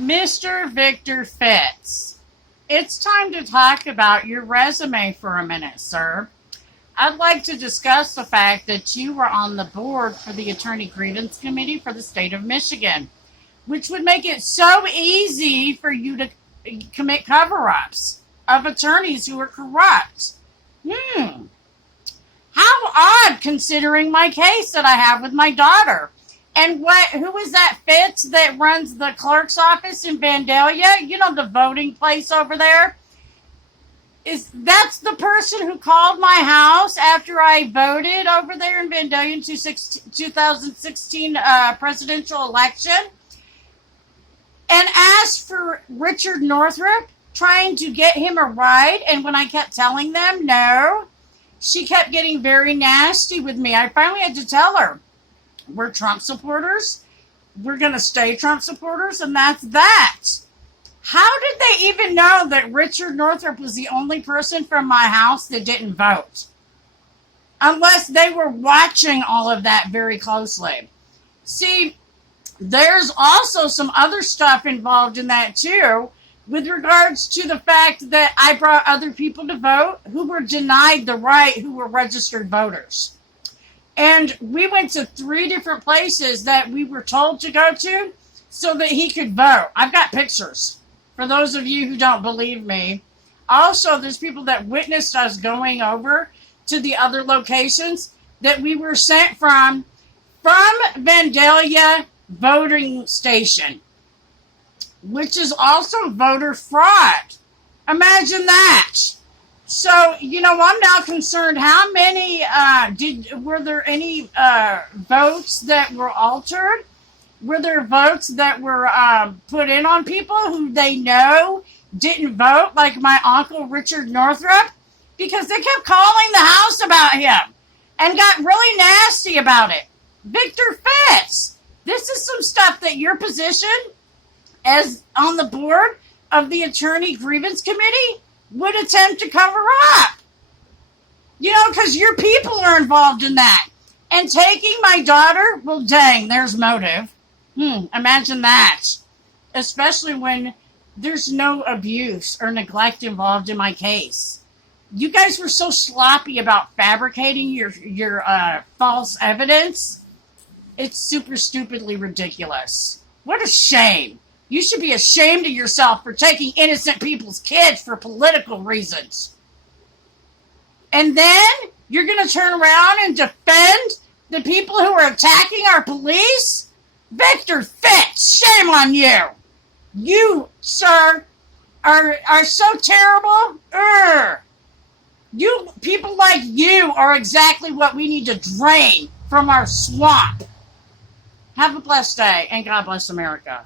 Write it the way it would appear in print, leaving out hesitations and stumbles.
Mr. Victor Fitz, it's time to talk about your resume for a minute, sir. I'd like to discuss the fact that you were on the board for the Attorney Grievance Committee for the state of Michigan, which would make it so easy for you to commit cover-ups of attorneys who are corrupt. How odd, considering my case that I have with my daughter. And who is that Fitz that runs the clerk's office in Vandalia? You know, the voting place over there? That's the person who called my house after I voted over there in Vandalia in 2016 presidential election and asked for Richard Northrup, trying to get him a ride. And when I kept telling them no, she kept getting very nasty with me. I finally had to tell her, we're Trump supporters. We're going to stay Trump supporters, and that's that. How did they even know that Richard Northrup was the only person from my house that didn't vote? Unless they were watching all of that very closely. See, there's also some other stuff involved in that too, with regards to the fact that I brought other people to vote who were denied the right, who were registered voters. And we went to 3 different places that we were told to go to so that he could vote. I've got pictures for those of you who don't believe me. Also, there's people that witnessed us going over to the other locations that we were sent from Vandalia voting station, which is also voter fraud. Imagine that. So, I'm now concerned, how many, were there any votes that were altered? Were there votes that were put in on people who they know didn't vote, like my uncle Richard Northrup? Because they kept calling the house about him and got really nasty about it. Victor Fitz, this is some stuff that your position as on the board of the Attorney Grievance Committee would attempt to cover up. Because your people are involved in that. And taking my daughter, well, dang, there's motive. Imagine that. Especially when there's no abuse or neglect involved in my case. You guys were so sloppy about fabricating your false evidence. It's super stupidly ridiculous. What a shame. You should be ashamed of yourself for taking innocent people's kids for political reasons. And then you're going to turn around and defend the people who are attacking our police? Victor Fitz, shame on you. You, sir, are so terrible. You, people like you are exactly what we need to drain from our swamp. Have a blessed day, and God bless America.